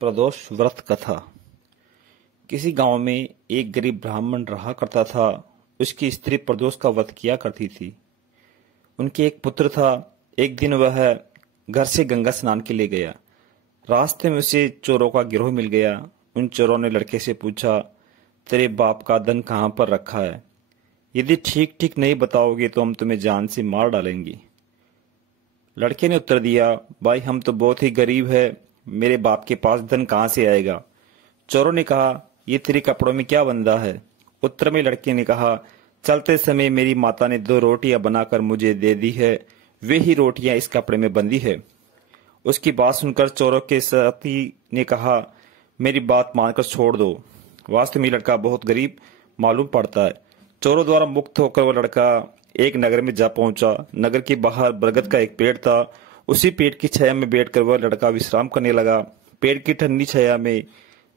प्रदोष व्रत कथा। किसी गांव में एक गरीब ब्राह्मण रहा करता था। उसकी स्त्री प्रदोष का व्रत किया करती थी। उनके एक पुत्र था। एक दिन वह घर से गंगा स्नान के लिए गया। रास्ते में उसे चोरों का गिरोह मिल गया। उन चोरों ने लड़के से पूछा, तेरे बाप का धन कहाँ पर रखा है? यदि ठीक ठीक नहीं बताओगे तो हम तुम्हें जान से मार डालेंगे। लड़के ने उत्तर दिया, भाई हम तो बहुत ही गरीब है, मेरे बाप के पास धन कहाँ से आएगा? चोरों ने कहा, ये तेरे कपड़ों में क्या बंधा है? उत्तर में लड़के ने कहा, चलते समय मेरी माता ने 2 रोटियां बनाकर मुझे दे दी है, वे ही रोटियां इस कपड़े में बंधी है। उसकी बात सुनकर चोरों के साथी ने कहा, मेरी बात मानकर छोड़ दो। वास्तव में लड़का बहुत गरीब मालूम पड़ता है। चोरों द्वारा मुक्त होकर वह लड़का एक नगर में जा पहुंचा। नगर के बाहर बरगद का एक पेड़ था। उसी पेड़ की छाया में बैठकर वह लड़का विश्राम करने लगा। पेड़ की ठंडी छाया में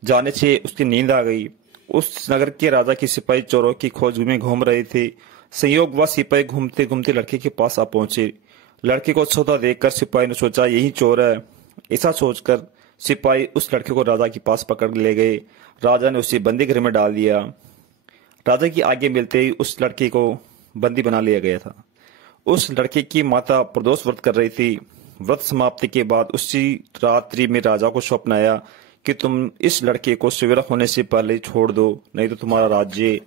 जाने से उसकी नींद आ गई। उस नगर के राजा के सिपाही चोरों की खोज में घूम रहे थे। संयोग वह सिपाही घूमते घूमते लड़के के पास आ पहुंचे। लड़के को सोता देखकर सिपाही ने सोचा, यही चोर है। ऐसा सोचकर सिपाही उस लड़के को राजा के पास पकड़ ले गए। राजा ने उसे बंदी घर में डाल दिया। राजा की आज्ञा मिलते ही उस लड़के को बंदी बना लिया गया था। उस लड़के की माता प्रदोष व्रत कर रही थी। व्रत समाप्ति के बाद उसी रात्रि में राजा को स्वप्न आया कि तुम इस लड़के को सवेरा होने से पहले छोड़ दो, नहीं तो तुम्हारा राज्य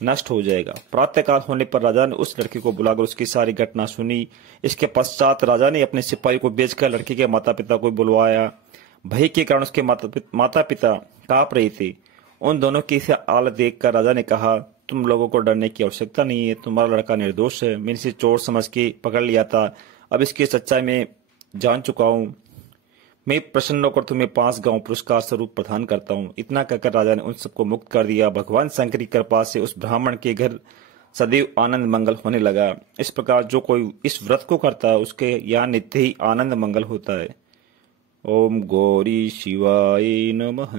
नष्ट हो जाएगा। प्रातःकाल होने पर राजा ने उस लड़के को बुलाकर उसकी सारी घटना सुनी। इसके पश्चात राजा ने अपने सिपाही को भेजकर लड़के के माता पिता को बुलवाया। भय के कारण उसके माता पिता कांप रहे थे। उन दोनों की हालत देखकर राजा ने कहा, तुम लोगों को डरने की आवश्यकता नहीं है, तुम्हारा लड़का निर्दोष है। मैंने इसे चोर समझ के पकड़ लिया था, अब इसकी सच्चाई में जान चुका हूँ। मैं प्रसन्न होकर तुम्हें 5 गांव पुरस्कार स्वरूप प्रदान करता हूँ। इतना कहकर राजा ने उन सबको मुक्त कर दिया। भगवान शंकर की कृपा से उस ब्राह्मण के घर सदैव आनंद मंगल होने लगा। इस प्रकार जो कोई इस व्रत को करता है उसके यहाँ नित्य ही आनंद मंगल होता है। ओम गौरी शिवाय नमः।